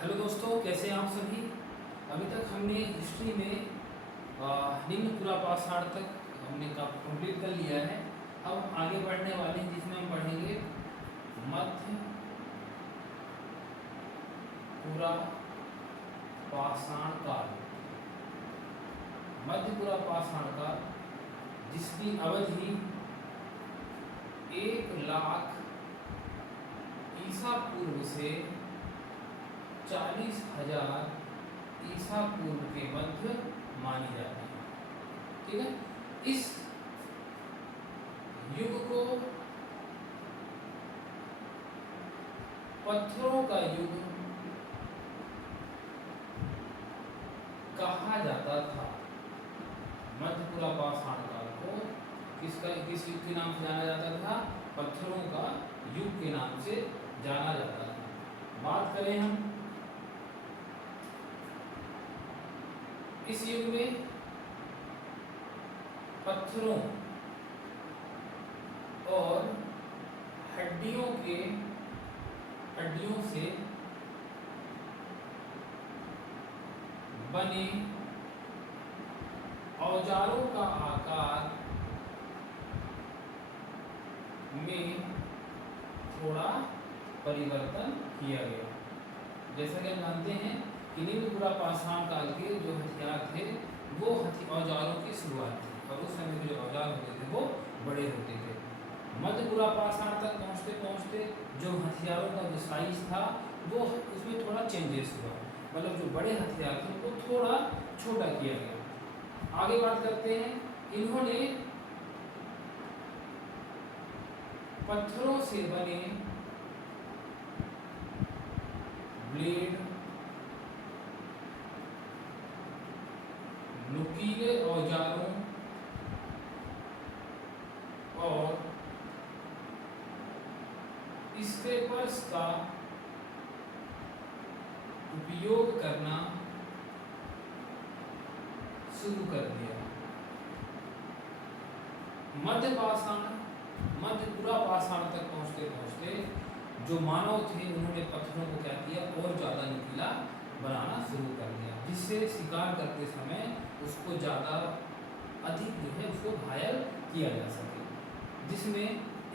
Hello दोस्तों, कैसे हैं आप सभी। अभी तक हमने हिस्ट्री में निम्न पूरा पाषाण तक हमने कंप्लीट कर लिया है। अब हम आगे बढ़ने वाले हैं जिसमें हम पढ़ेंगे मध्य पूरा पाषाण काल। मध्य पूरा पाषाण काल जिसकी अवधि 1,00,000 ईसा पूर्व से 40,000 ईसा पूर्व के मध्य मानी जाती है। ठीक है, इस युग को पत्थरों का युग कहा जाता था। मध्यपुरा पाषाण काल को किस युग के नाम से जाना जाता था? पत्थरों का युग के नाम से जाना जाता था। बात करें हम इस युग में पत्थरों और हड्डियों से बने औजारों का आकार में थोड़ा परिवर्तन किया गया। जैसा कि हम जानते हैं कि निम्नपुरा पाषाण काल के जो हथियार थे वो औजारों की शुरुआत थी और उस समय के जो औजार होते थे वो बड़े होते थे। मध्यपुरा पाषाण तक पहुँचते पहुँचते जो हथियारों का जो साइज था वो उसमें थोड़ा चेंजेस हुआ, मतलब जो बड़े हथियार थे उनको थोड़ा छोटा किया गया। आगे बात करते हैं, इन्होंने पत्थरों से बने ब्लेड, नुकीले औजारों और स्क्रैपर्स का उपयोग करना शुरू कर दिया। मध्यपुरा पाषाण तक पहुँचते पहुँचते जो मानव थे उन्होंने पत्थरों को क्या किया और ज़्यादा नुकीला बनाना शुरू कर दिया, जिससे शिकार करते समय उसको ज़्यादा अधिक जो है उसको घायल किया जा सके। जिसमें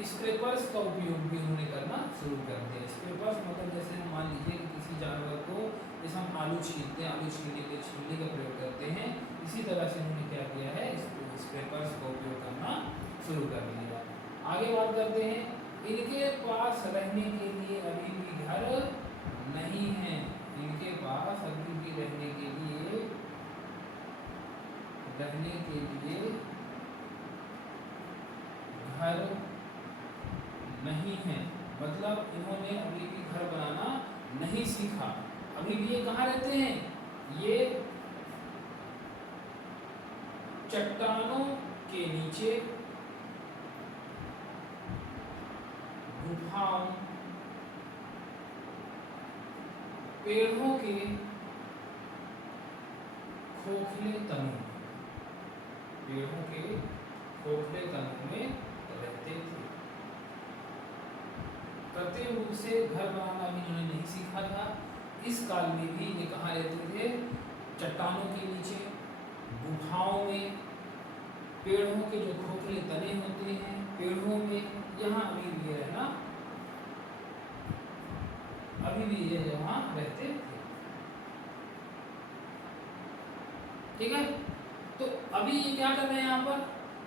स्क्रैपर्स का उपयोग भी उन्होंने करना शुरू कर दिया। स्क्रैपर्स मतलब जैसे हम मान लीजिए कि किसी जानवर को जैसे हम आलू छीलते हैं, आलू छीलने के छीलने का प्रयोग करते हैं, इसी तरह से उन्होंने क्या किया है, स्क्रैपर्स का उपयोग करना शुरू कर दिया। आगे बात करते हैं, इनके पास रहने के लिए अभी भी घर नहीं है। इनके पास अभी भी रहने के लिए घर नहीं है, मतलब इन्होंने अभी भी घर बनाना नहीं सीखा। अभी भी ये कहाँ रहते हैं? ये चट्टानों के नीचे, गुफाओं, पेड़ों के खोखले तनों में रहते थे। कृत्रिम रूप से घर बनाना भी इन्होंने नहीं सीखा था। इस काल में भी ये कहाँ रहते थे? चट्टानों के नीचे, गुफाओं में, पेड़ों के जो खोखले तने होते हैं पेड़ों में, यहाँ अभी भी ये रहना, अभी भी ये यहाँ रहते थे। ठीक है, तो अभी ये क्या कर रहे हैं यहाँ पर?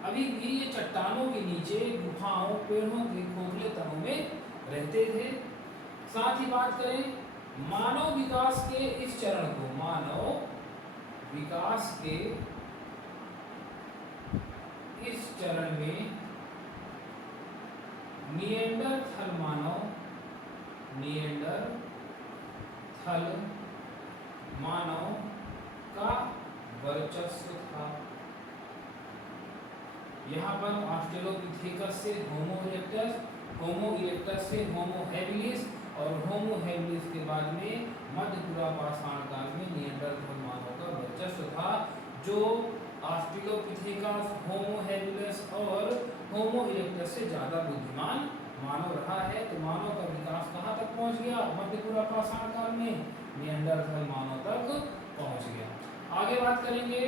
अभी भी ये चट्टानों के नीचे, गुफाओं, पेड़ों के खोखले तनों में रहते थे। साथ ही बात करें मानव विकास के इस चरण को, मानव विकास के इस चरण में निएंडरथल मानव का वर्चस्व था। यहाँ पर ऑस्ट्रेलोपिथेकस से होमो इरेक्टस से होमो हैबिलिस और होमो हैबिलिस के बाद में मध्यपुरा पाषाण काल में निएंडरथल मानव का वर्चस्व था, जो ऑस्ट्रेलोपिथेकस, होमो हैबिलिस और होमो इरेक्टस से ज़्यादा बुद्धिमान मानव रहा है तो मानव का विकास कहाँ तक पहुँच गया? मध्य पूर्व पाषाण काल में निएंडरथल मानव तक पहुँच गया। आगे बात करेंगे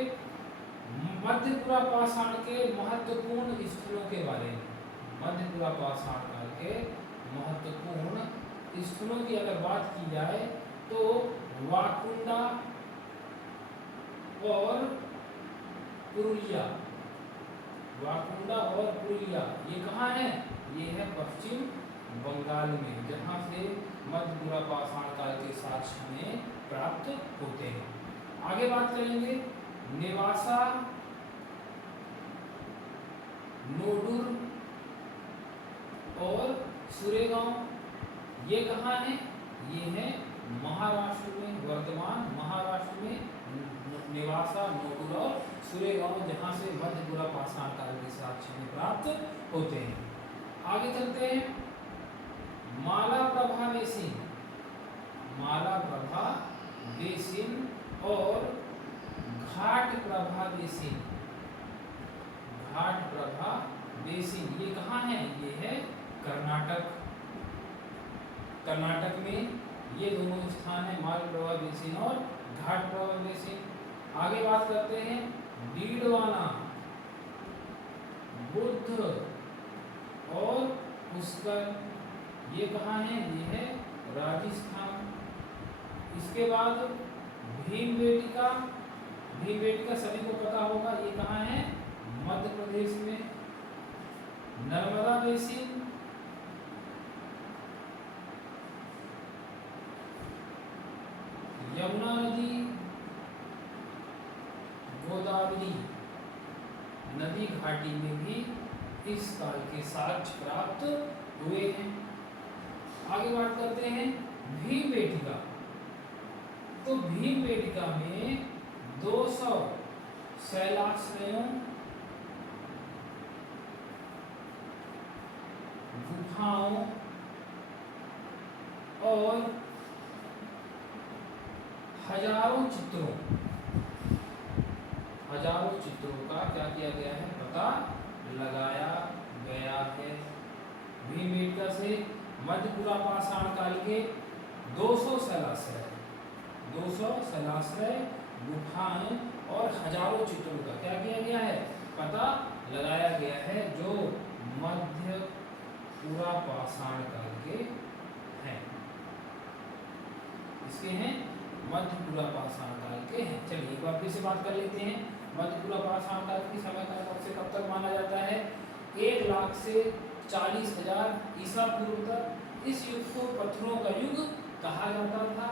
मध्य पूर्व पाषाण के महत्वपूर्ण स्थलों के बारे में। मध्य पूर्व पाषाण काल के महत्वपूर्ण स्थलों की अगर बात की जाए तो वाकुंडा और पुरुलिया, वाकुंडा और पुरुलिया ये कहाँ है? ये है पश्चिम बंगाल में, जहाँ से मध्य पूर्व पाषाण काल के साक्ष्य हमें प्राप्त होते हैं। आगे बात करेंगे नेवासा, नोडुर और सुरेगांव, ये कहाँ है? ये है महाराष्ट्र में, वर्तमान महाराष्ट्र में नेवासा, नोडुर और सुरेगांव, जहाँ से मध्य पूर्व पाषाण काल के साक्ष्य हमें प्राप्त होते हैं। आगे चलते हैं मालाप्रभा बेसिन, मालाप्रभा बेसिन और घाट प्रभा बेसिन, घाट प्रभा बेसिन ये कहाँ है? ये है कर्नाटक, कर्नाटक में ये दोनों स्थान है, मालप्रभा बेसिन और घाट प्रभा बेसिन। आगे बात करते हैं डीडवाना, बुद्ध और पुष्कर, ये कहाँ है? ये है राजस्थान। इसके बाद भीमबेटका, भीमबेटका सभी को पता होगा, ये कहाँ है? मध्य प्रदेश में। नर्मदा बेसिन, यमुना नदी, गोदावरी नदी घाटी में भी इस काल के साक्ष्य प्राप्त हुए हैं। आगे बात करते हैं भीमबेटका, तो भीमबेटका में 200 शैलाश्रयों, गुफाओं और हजारों चित्रों का क्या किया गया है? पता लगाया गया है। भीमबेटका से मध्य पूर्व पाषाण काल के 200 शैलाश्रय, 200 शैलाश्रय, गुफाएं और हजारों चित्रों का क्या किया गया है? पता लगाया गया है, जो मध्य पूर्व पाषाण काल के हैं। इसके हैं मध्य पूर्व पाषाण काल के हैं। चलिए एक बार फिर से बात कर लेते हैं। मध्य पूर्व पाषाण काल की समय का कब से कब तक माना जाता है? 1 लाख से 40,000 ईसा पूर्व तक। इस युग को पत्थरों का युग कहा जाता था।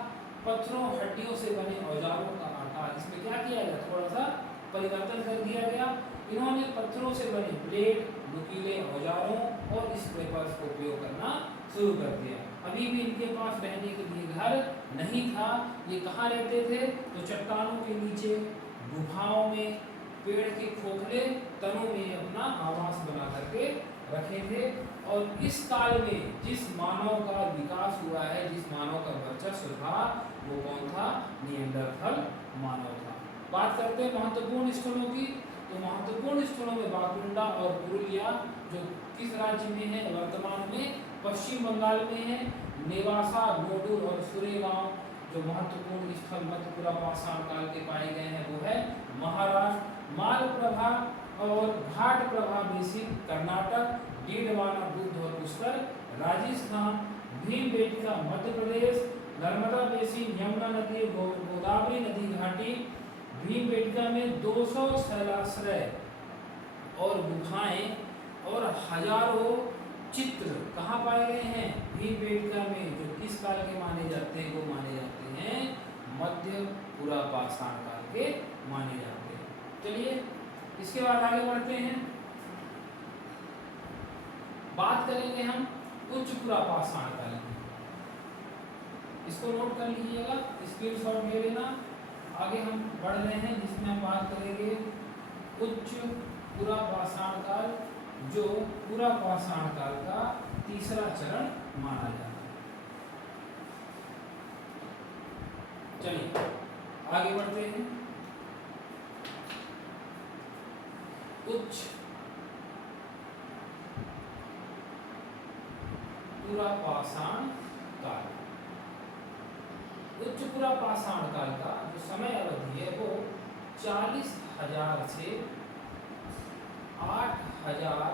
पत्थरों हड्डियों से बने औजारों का आकार इसमें क्या किया गया? थोड़ा सा परिवर्तन कर दिया गया। इन्होंने पत्थरों से बने प्लेट, नुकीले औजारों और स्क्रैपर्स को उपयोग करना शुरू कर दिया। अभी भी इनके पास रहने के लिए घर नहीं था। ये कहाँ रहते थे? तो चट्टानों के नीचे, गुफाओं में, पेड़ के खोखले तनों में अपना आवास बना करके रखे थे। और इस काल में जिस मानव का विकास हुआ है, जिस मानव का वर्चस्व था, वो कौन था? निएंडरथल मानव था। बात करते हैं महत्वपूर्ण स्थलों की। तो महत्वपूर्ण स्थलों में वाकुंडा और पुरुलिया, जो किस राज्य में है? वर्तमान में पश्चिम बंगाल में है। नेवासा, नोडुर और सुरेगांव, जो महत्वपूर्ण स्थल मध्य पूर्व पाषाण काल के पाए गए हैं, वो है महाराष्ट्र। मालप्रभा और घाट प्रभा बेसिन कर्नाटक। डीडवाना, बुद्ध और पुष्कर राजस्थान। भीमबेटका मध्य प्रदेश। नर्मदा बेसिन, यमुना नदी, गोदावरी नदी घाटी। भीमबेटका में 200 शैलाश्रय और गुफाएं और हजारों चित्र कहाँ पाए गए हैं? भीमबेटका में, जो किस काल के माने जाते हैं? वो माने जाते हैं मध्य पूर्व पाषाण काल के माने जाते हैं। चलिए इसके बाद आगे बढ़ते हैं। बात करेंगे हम उच्च पूर्व पाषाण काल की। इसको नोट कर लीजिएगा, स्क्रीनशॉट ले लेना। आगे हम बढ़ रहे हैं, जिसमें हम बात करेंगे उच्च पूर्व पाषाण काल, जो पूर्व पाषाण काल का तीसरा चरण माना जाता है। चलिए आगे बढ़ते हैं। उच्च पुरा पाषाण काल। उच्च पुरा पाषाण काल का जो समय अवधि है वो 40,000 से 8,000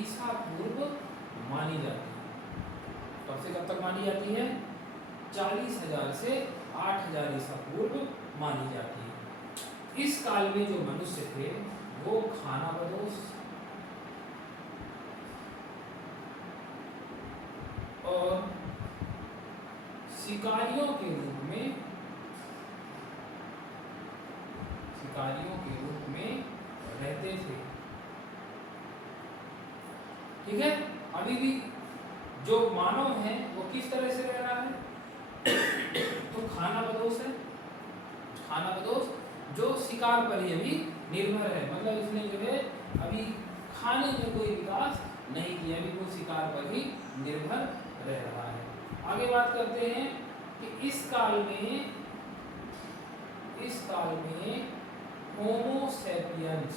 ईसा पूर्व मानी जाती है। कब से कब तक मानी जाती है? 40,000 से 8,000 ईसा पूर्व मानी जाती है। इस काल में जो मनुष्य थे वो खानाबदोश और शिकारियों के रूप में रहते थे। ठीक है, अभी भी जो मानव है वो किस तरह से रह रहा है? तो खानाबदोश है। खानाबदोश जो शिकार पर ही अभी निर्भर है, मतलब इसने जो है अभी खाने में कोई विकास नहीं किया, अभी वो शिकार पर ही निर्भर रह रहा है। आगे बात करते हैं कि इस काल में होमो सेपियंस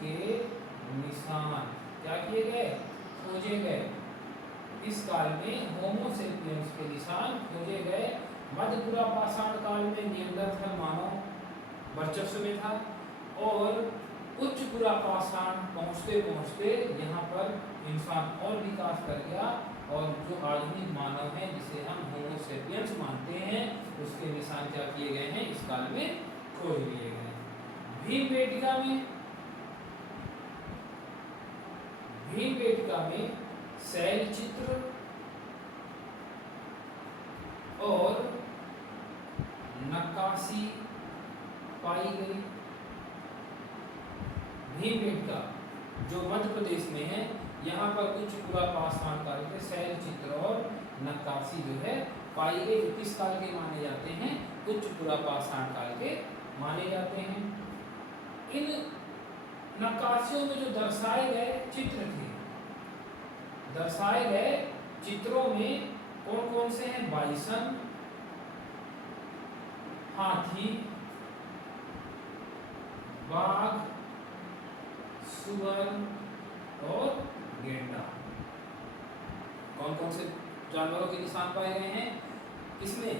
के निशान क्या किए गए? खोजे गए। इस काल में होमो सेपियंस के निशान खोजे गए। मध्य पुरा पाषाण काल में निएंडरथल मानव वर्चस्व में था और उच्च पुरा पाषाण पहुँचते पहुँचते यहाँ पर इंसान और विकास कर गया और जो आधुनिक मानव है जिसे हम होमो सेपियंस मानते हैं उसके निशान क्या किए गए हैं? इस काल में खोज लिए गए। भीमबेटका में शैल चित्र और नक्काशी पाई गई। भीमबेटका जो मध्य प्रदेश में है, यहाँ पर उच्च पुरा पाषाण काल के शैल चित्र और नक्काशी जो है पाई गई। किस काल के माने जाते हैं? उच्च पुरा पाषाण काल के माने जाते हैं। इन नक्काशियों में जो दर्शाए गए चित्र थे, दर्शाए गए चित्रों में कौन कौन से हैं? बाइसन, हाथी, बाघ, सुअर और गेंडा। कौन कौन से जानवरों के निशान पाए गए हैं? इसमें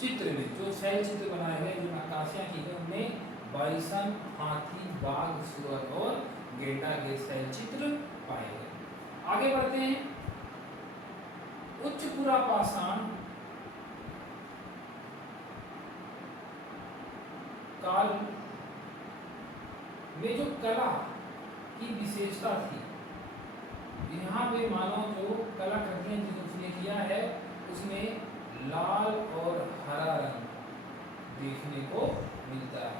चित्र में जो शैल चित्र बनाए गए, जो नक्काशियां की गई उनमें बाइसन, हाथी, बाघ, सुअर और गेंडा के शैल चित्र पाए गए। आगे बढ़ते हैं। उच्च पुरा पाषाण काल में जो कला की विशेषता थी, यहाँ पे मानव जो कलाकृतियां जो उसने किया है उसमें लाल और हरा रंग देखने को मिलता है।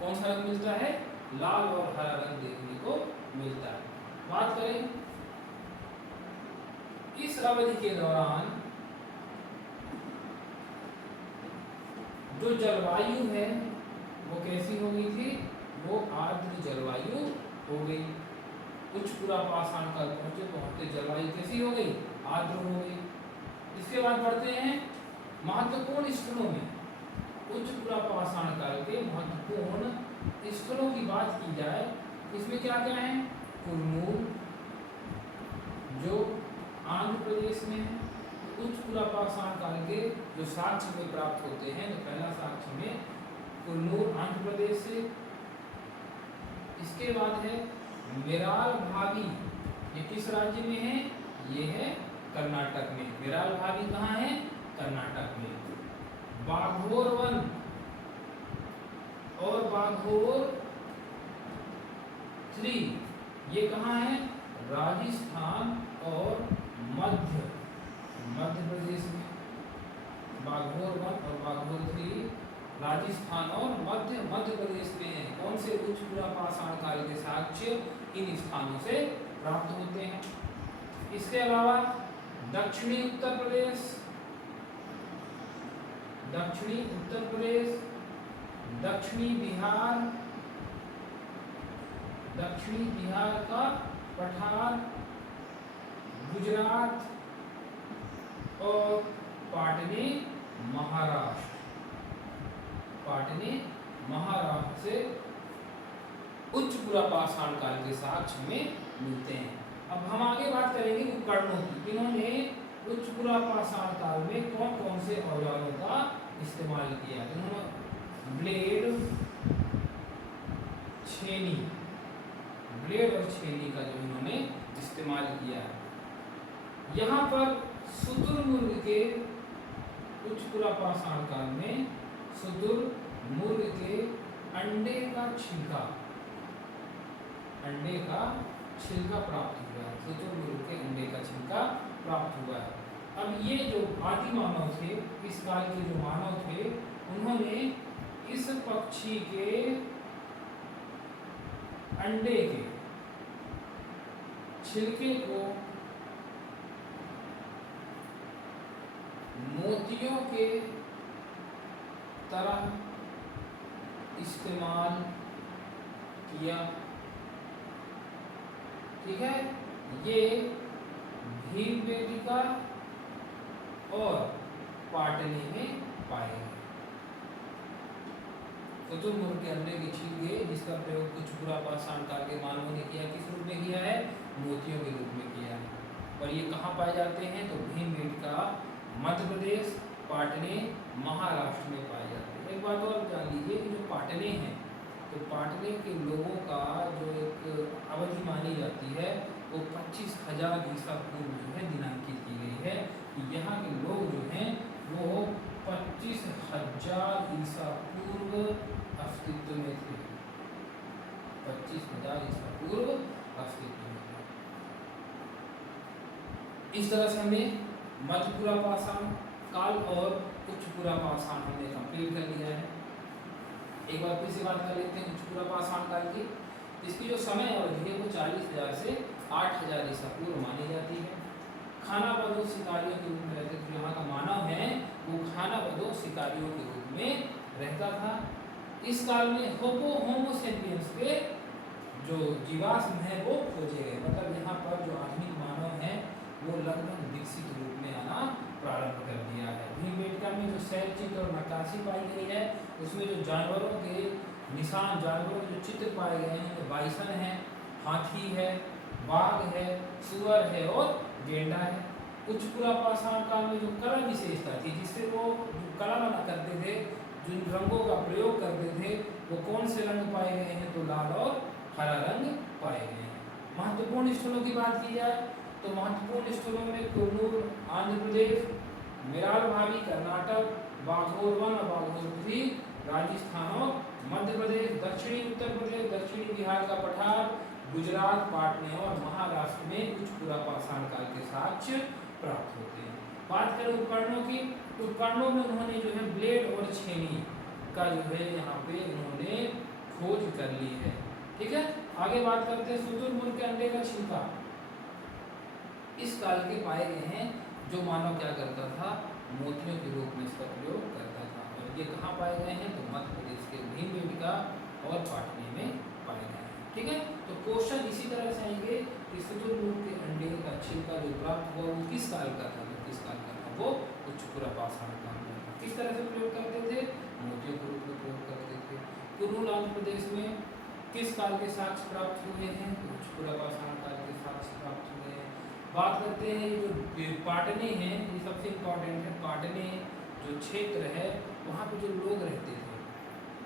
कौन सा रंग मिलता है? लाल और हरा रंग देखने को मिलता है। बात करें इस अवधि के दौरान जो जलवायु है वो कैसी हो गई थी? वो आर्द्र जलवायु हो गई। उच्च पुरा पाषाण काल पहुंचते पहुंचते जलवायु कैसी हो गई? आर्द्र हो गई। इसके बाद बढ़ते हैं महत्वपूर्ण स्थलों में। उच्च पुरा पाषाण काल के महत्वपूर्ण स्थलों की बात की जाए, इसमें क्या क्या है? कुरनूल जो आंध्र प्रदेश में है। उच्च पुरा पाषाण काल के जो साक्ष्य में प्राप्त होते हैं, तो पहला साक्ष्य में कुरनूल आंध्र प्रदेश से। इसके बाद है मेराल भाभी, ये किस राज्य में है? ये है कर्नाटक में। मेराल भाभी कहाँ है? कर्नाटक में। बाघोर वन और बाघोर 3 ये कहाँ है? राजस्थान और मध्य प्रदेश में। बाघोर 1 और बाघोर 3 राजस्थान और मध्य प्रदेश में है। कौन से? उच्च पुरा पाषाण काल के साक्ष्य इन स्थानों से प्राप्त होते हैं। इसके अलावा दक्षिणी उत्तर प्रदेश, दक्षिणी बिहार का पठार, गुजरात और पाटने महाराष्ट्र से उच्च पुरापाषाण काल के साक्ष्य हमें मिलते हैं। अब हम आगे बात करेंगे उपकरणों की। इन्होंने उच्च पुरापाषाण काल में कौन कौन से औजारों का इस्तेमाल किया। इन्होंने ब्लेड, छेनी, ब्लेड और छेनी का जो इन्होंने इस्तेमाल किया है। यहाँ पर शुतुरमुर्ग के उच्च पुरापाषाण काल में शुतुरमुर्ग के अंडे का छिलका प्राप्त हुआ है। शुतुरमुर्ग के अंडे का छिलका प्राप्त हुआ है। अब ये जो आदि मानव थे, इस काल के जो मानव थे, उन्होंने इस पक्षी के अंडे के छिलके को मोतियों के तरह इस्तेमाल किया। ठीक है, ये भीमबेटका और पाटने में पाए गए। शुतुरमुर्ग के अंडे के छिलके जिसका प्रयोग कुछ पुरापाषाण काल के मानवों ने किया, किस रूप में किया है? मोतियों के रूप में किया है। और ये कहाँ पाए जाते हैं? तो भीमबेटका मध्य प्रदेश, पाटने महाराष्ट्र में पाए जाते हैं। एक बात और जान लीजिए कि जो पाटने हैं, तो पाटने के लोगों का जो एक अवधि मानी जाती है वो 25,000 ईसा पूर्व जो है दिनांकित की गई है कि यहाँ के लोग जो हैं वो 25,000 ईसा पूर्व अस्तित्व में थे। 25,000 ईसा पूर्व अस्तित्व में थे। इस तरह से हमें मध्य पुरापाषाण काल और उच्च पुरापाषाण हमने कंप्लीट कर लिया है। एक बार फिर से बात कर लेते हैं उच्च पुरापाषाण काल की। इसकी जो समय अवधि है वो 40,000 से 8,000 ईसा पूर्व मानी जाती है। खानाबदोश शिकारियों के रूप में रहते थे। यहाँ का मानव है वो खानाबदोश शिकारियों के रूप में रहता था। इस काल में होमो सेपियंस के जो जीवाश्म है वो खोजे गए। मतलब यहाँ पर जो आधुनिक मानव है वो लगभग विकसित रूप में आना प्रारंभ कर दिया है। भीमबेटका में जो शैलचित्र और नक्काशी पाई गई है उसमें जो जानवरों के निशान, जानवरों के जो चित्र पाए गए हैं, तो बाइसन है, हाथी है, बाघ है, सुअर है और गेंडा है। उच्च पुरापाषाण काल में जो कला विशेषता थी, जिससे वो कला बना करते थे, जिन रंगों का प्रयोग करते थे, वो कौन से रंग पाए गए हैं? तो लाल और हरा रंग पाए गए हैं। महत्वपूर्ण स्थलों की बात की जाए तो महत्वपूर्ण स्थलों में कुरनूल आंध्र प्रदेश, मेराल भावी कर्नाटक, बाघोर वन और बाघोर पुरी राजस्थान और मध्य प्रदेश, दक्षिणी उत्तर प्रदेश, दक्षिणी बिहार का पठार, गुजरात, पाटने और महाराष्ट्र में उच्च पुरापाषाण काल के साक्ष्य प्राप्त होते हैं। बात करें उपकरणों की, उपकरणों में उन्होंने जो है ब्लेड और छेनी का जो है यहाँ पे उन्होंने खोज कर ली है। ठीक है, आगे बात करते हैं शुतुरमुर्ग के अंडे का छिलका। इस काल के पाए गए हैं जो मानव क्या करता था? मोतियों के रूप में इसका प्रयोग करता था। और ये कहाँ पाए गए हैं? तो मध्य प्रदेश के भीमबेटका और पाटने में पाए गए हैं। ठीक है, तो क्वेश्चन इसी तरह से आएंगे कि शुतुरमुर्ग के अंडे का छिलका जो प्राप्त हुआ वो किस काल का था? तो किस काल का था? वो उच्च पुरापाषाण काल का था। किस तरह से प्रयोग करते थे? मोतियों के रूप में प्रयोग करते थे। कुरनूल आंध्र प्रदेश में किस काल के साक्ष्य प्राप्त हुए हैं? तो उच्च पुरापाषाण काल के साक्ष्य प्राप्त हुए हैं। बात करते हैं जो पाटने हैं, ये सबसे इम्पोर्टेंट है। पाटने जो क्षेत्र है वहाँ पे जो लोग रहते थे,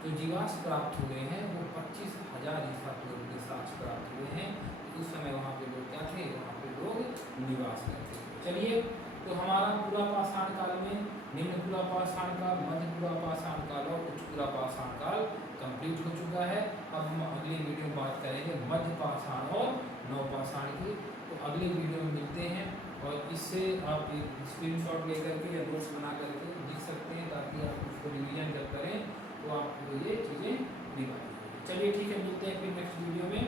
जो जीवाश्म प्राप्त हुए हैं वो 25,000 ईसा पूर्व के साक्ष्य प्राप्त हुए हैं। उस समय वहाँ पे लोग क्या थे? वहाँ पे लोग निवास करते थे। चलिए, तो हमारा पुरापाषाण काल में निम्न पुरापाषाण काल, मध्य पुरापाषाण काल और उच्च पुरापाषाण काल कंप्लीट हो चुका है। अब हम अगली वीडियो में बात करेंगे मध्य पाषाण और नवपाषाण की। तो अगली वीडियो में मिलते हैं और इससे आप एक स्क्रीनशॉट लेकर के या नोट्स बना करके लिख सकते हैं ताकि आप उसको रिवीजन जब करें तो आपको ये चीज़ें भी। चलिए ठीक है, मिलते हैं फिर नेक्स्ट वीडियो में।